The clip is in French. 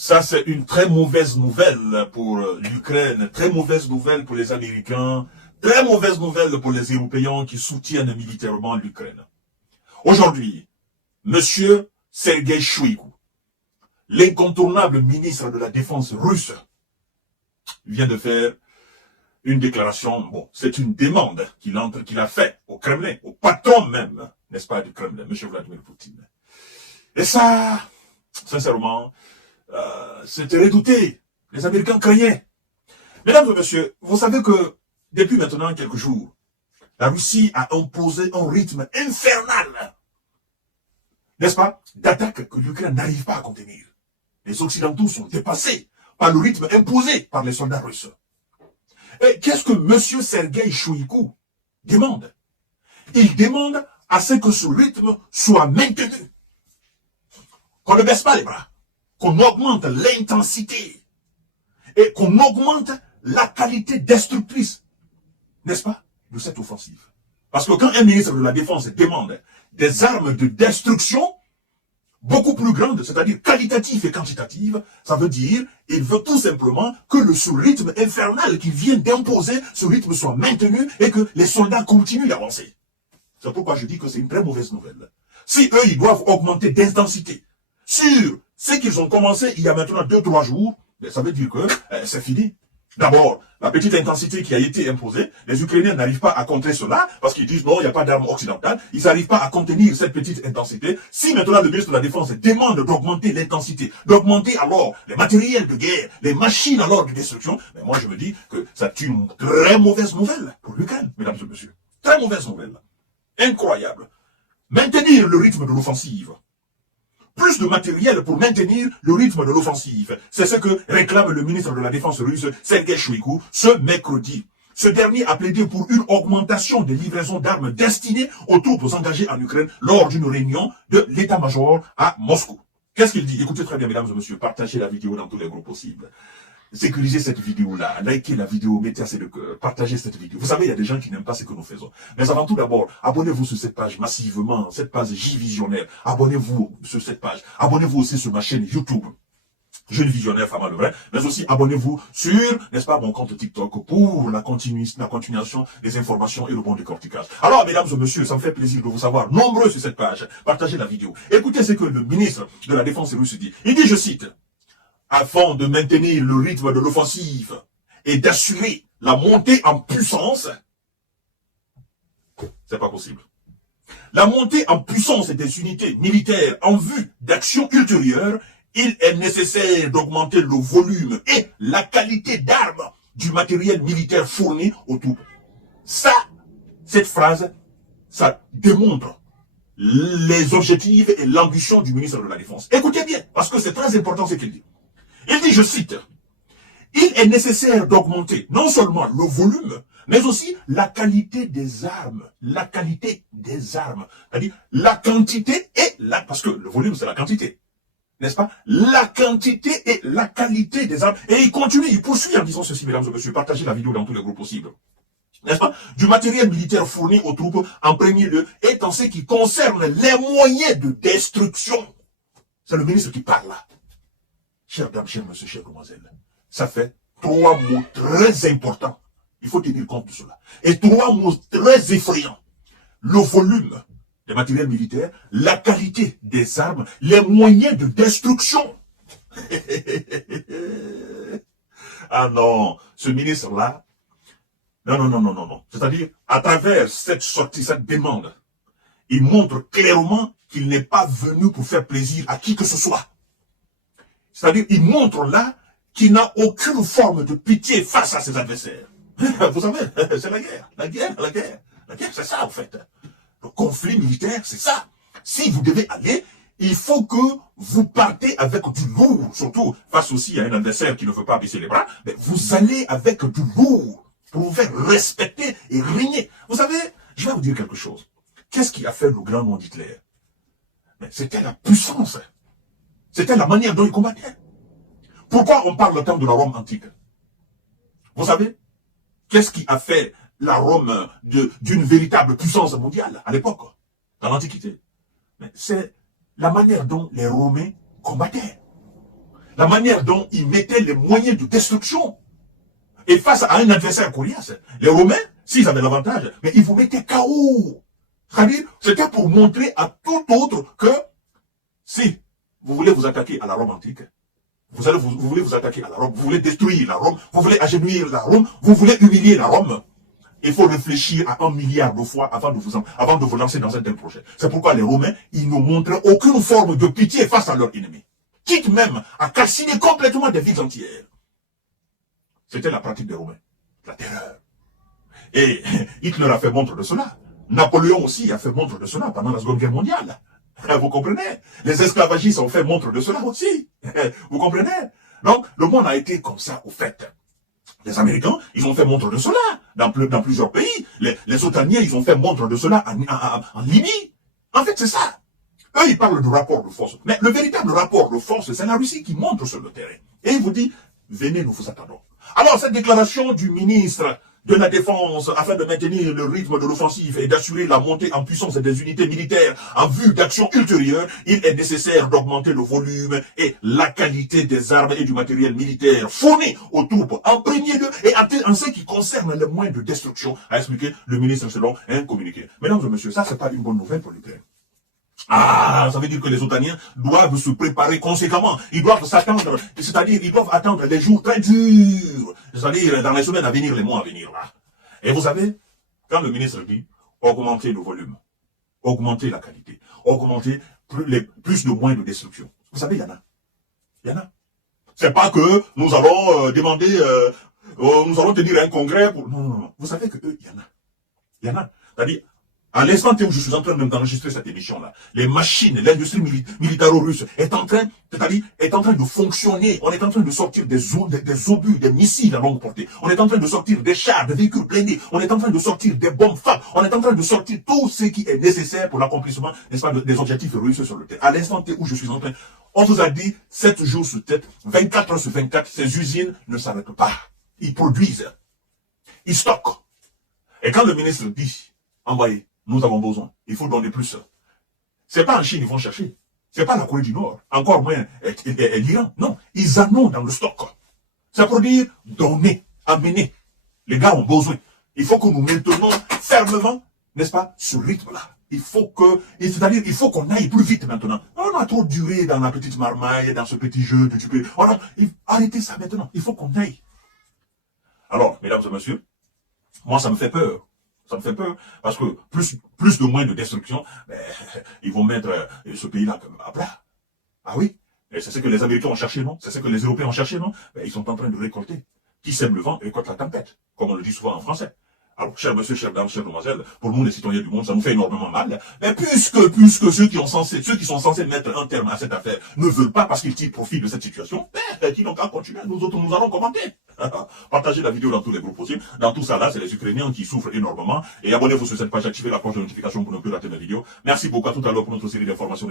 Ça, c'est une très mauvaise nouvelle pour l'Ukraine, très mauvaise nouvelle pour les Américains, très mauvaise nouvelle pour les Européens qui soutiennent militairement l'Ukraine. Aujourd'hui, Monsieur Sergei Shoigu, l'incontournable ministre de la Défense russe, vient de faire une déclaration, bon, c'est une demande qu'il a fait au Kremlin, au patron même, n'est-ce pas, du Kremlin, M. Vladimir Poutine. Et ça, sincèrement, c'était redouté. Les Américains craignaient. Mesdames et messieurs, vous savez que depuis maintenant quelques jours, la Russie a imposé un rythme infernal, n'est-ce pas, d'attaques que l'Ukraine n'arrive pas à contenir. Les Occidentaux sont dépassés par le rythme imposé par les soldats russes. Et qu'est-ce que M. Sergei Shoigu demande? Il demande à ce que ce rythme soit maintenu. Qu'on ne baisse pas les bras. Qu'on augmente l'intensité. Et qu'on augmente la qualité destructrice, n'est-ce pas, de cette offensive. Parce que quand un ministre de la Défense demande des armes de destruction beaucoup plus grandes, c'est-à-dire qualitatives et quantitatives, ça veut dire il veut tout simplement que ce rythme infernal qu'il vient d'imposer, ce rythme soit maintenu et que les soldats continuent d'avancer. C'est pourquoi je dis que c'est une très mauvaise nouvelle. Si eux, ils doivent augmenter d'intensité sur ce qu'ils ont commencé il y a maintenant 2-3 jours, ça veut dire que c'est fini. D'abord, la petite intensité qui a été imposée, les Ukrainiens n'arrivent pas à contrer cela, parce qu'ils disent non, il n'y a pas d'armes occidentales, ils n'arrivent pas à contenir cette petite intensité. Si maintenant le ministre de la Défense demande d'augmenter l'intensité, d'augmenter alors les matériels de guerre, les machines alors de destruction, mais moi je me dis que c'est une très mauvaise nouvelle pour l'Ukraine, mesdames et messieurs. Très mauvaise nouvelle. Incroyable. Maintenir le rythme de l'offensive. Plus de matériel pour maintenir le rythme de l'offensive. C'est ce que réclame le ministre de la Défense russe, Sergei Shoigu, ce mercredi. Ce dernier a plaidé pour une augmentation des livraisons d'armes destinées aux troupes engagées en Ukraine lors d'une réunion de l'état-major à Moscou. Qu'est-ce qu'il dit? Écoutez très bien, mesdames et messieurs, partagez la vidéo dans tous les groupes possibles. Sécurisez cette vidéo-là, likez la vidéo, mettez assez de cœur, partagez cette vidéo. Vous savez, il y a des gens qui n'aiment pas ce que nous faisons. Mais avant tout d'abord, abonnez-vous sur cette page massivement, cette page J-Visionnaire. Abonnez-vous sur cette page. Abonnez-vous aussi sur ma chaîne YouTube. Jeune Visionnaire, Fama le vrai. Mais aussi, abonnez-vous sur, n'est-ce pas, mon compte TikTok pour la continuation des informations et le bon décortiquage. Alors, mesdames et messieurs, ça me fait plaisir de vous savoir nombreux sur cette page. Partagez la vidéo. Écoutez ce que le ministre de la Défense russe dit. Il dit, je cite, afin de maintenir le rythme de l'offensive et d'assurer la montée en puissance, c'est pas possible. La montée en puissance des unités militaires en vue d'actions ultérieures, il est nécessaire d'augmenter le volume et la qualité d'armes du matériel militaire fourni aux troupes. Ça, cette phrase, ça démontre les objectifs et l'ambition du ministre de la Défense. Écoutez bien, parce que c'est très important ce qu'il dit. Il dit, je cite, il est nécessaire d'augmenter non seulement le volume, mais aussi la qualité des armes. La qualité des armes. C'est-à-dire la quantité et la... Parce que le volume, c'est la quantité. N'est-ce pas? La quantité et la qualité des armes. Et il continue, il poursuit en disant ceci, mesdames et messieurs. Partagez la vidéo dans tous les groupes possibles. N'est-ce pas? Du matériel militaire fourni aux troupes en premier lieu, et en ce qui concerne les moyens de destruction. C'est le ministre qui parle là. Chers dames, chers messieurs, chères demoiselles, ça fait 3 mots très importants. Il faut tenir compte de cela. Et 3 mots très effrayants. Le volume des matériels militaires, la qualité des armes, les moyens de destruction. Ah non, ce ministre-là, non. C'est-à-dire, à travers cette sortie, cette demande, il montre clairement qu'il n'est pas venu pour faire plaisir à qui que ce soit. C'est-à-dire, il montre là qu'il n'a aucune forme de pitié face à ses adversaires. Vous savez, c'est la guerre. La guerre, c'est ça en fait. Le conflit militaire, c'est ça. Si vous devez aller, il faut que vous partez avec du lourd, surtout face aussi à un adversaire qui ne veut pas baisser les bras, mais vous allez avec du lourd pour vous faire respecter et régner. Vous savez, je vais vous dire quelque chose. Qu'est-ce qui a fait le grand nom d'Hitler? C'était la puissance. C'était la manière dont il combattait. Pourquoi on parle le temps de la Rome antique? Vous savez, qu'est-ce qui a fait la Rome d'une véritable puissance mondiale à l'époque, dans l'Antiquité? C'est la manière dont les Romains combattaient. la manière dont ils mettaient les moyens de destruction. Et face à un adversaire coriace, les Romains, s'ils avaient l'avantage, mais ils vous mettaient KO. C'est-à-dire, c'était pour montrer à tout autre que si vous voulez vous attaquer à la Rome antique, vous voulez vous attaquer à la Rome, vous voulez détruire la Rome, vous voulez agenouiller la Rome, vous voulez humilier la Rome, il faut réfléchir à 1 milliard de fois avant de vous lancer dans un tel projet. C'est pourquoi les Romains, ils ne montraient aucune forme de pitié face à leurs ennemis. Quitte même à calciner complètement des villes entières. C'était la pratique des Romains. La terreur. Et Hitler a fait montre de cela. Napoléon aussi a fait montre de cela pendant la Seconde Guerre mondiale. Vous comprenez? Les esclavagistes ont fait montre de cela aussi. Vous comprenez? Donc, le monde a été comme ça, au fait. Les Américains, ils ont fait montre de cela dans plusieurs pays. Les Otaniens, ils ont fait montre de cela en Libye. En fait, c'est ça. Eux, ils parlent de rapport de force. Mais le véritable rapport de force, c'est la Russie qui montre sur le terrain. Et il vous dit, venez, nous vous attendons. Alors, cette déclaration du ministre de la Défense, afin de maintenir le rythme de l'offensive et d'assurer la montée en puissance des unités militaires en vue d'actions ultérieures, il est nécessaire d'augmenter le volume et la qualité des armes et du matériel militaire fournis aux troupes en premier lieu et en ce qui concerne les moyens de destruction, a expliqué le ministre selon un communiqué. Mesdames et messieurs, ça c'est pas une bonne nouvelle pour l'Ukraine. Ah, ça veut dire que les Otaniens doivent se préparer conséquemment. Ils doivent s'attendre, c'est-à-dire ils doivent attendre des jours très durs. C'est-à-dire dans les semaines à venir, les mois à venir. Là. Et vous savez, quand le ministre dit augmenter le volume, augmenter la qualité, augmenter plus de moyens de destruction. Vous savez, il y en a. Il y en a. C'est pas que nous allons demander, nous allons tenir un congrès pour... Non, non, non. Vous savez que eux, il y en a. Il y en a. C'est-à-dire, à l'instant où je suis en train même d'enregistrer cette émission-là, les machines, l'industrie militaro-russe est en train, c'est-à-dire, est en train de fonctionner. On est en train de sortir des obus, des missiles à longue portée. On est en train de sortir des chars, des véhicules blindés. On est en train de sortir des bombes FAB. On est en train de sortir tout ce qui est nécessaire pour l'accomplissement, n'est-ce pas, des objectifs russes sur le terrain. À l'instant où je suis en train, on vous a dit 7 jours sur 7, 24 heures sur 24, ces usines ne s'arrêtent pas. Ils produisent. Ils stockent. Et quand le ministre dit, envoyez, nous avons besoin. Il faut donner plus. C'est pas en Chine ils vont chercher. C'est pas la Corée du Nord. Encore moins l'Iran. Non. Ils en ont dans le stock. C'est pour dire donner, amener. Les gars ont besoin. Il faut que nous maintenons fermement, n'est-ce pas, ce rythme-là. Il faut que, c'est-à-dire, il faut qu'on aille plus vite maintenant. On a trop duré dans la petite marmaille, dans ce petit jeu de tuer. Arrêtez ça maintenant. Il faut qu'on aille. Alors, mesdames et messieurs, moi ça me fait peur. Ça me fait peur, parce que plus de moyens de destruction, ben, ils vont mettre ce pays-là à plat. Ah oui? Et c'est ce que les Américains ont cherché, non? C'est ce que les Européens ont cherché, non? Ben, ils sont en train de récolter. Qui sème le vent récolte la tempête, comme on le dit souvent en français. Alors, cher monsieur, chère dame, chère demoiselle, pour nous les citoyens du monde, ça nous fait énormément mal. Mais puisque ceux qui sont censés mettre un terme à cette affaire ne veulent pas parce qu'ils tirent profit de cette situation, ben, qui n'ont qu'à continuer, nous autres, nous allons commenter. Partagez la vidéo dans tous les groupes possibles. Dans tout ça là, c'est les Ukrainiens qui souffrent énormément. Et abonnez-vous sur cette page, activez la cloche de notification pour ne plus rater mes vidéos. Merci beaucoup, à tout à l'heure pour notre série d'informations.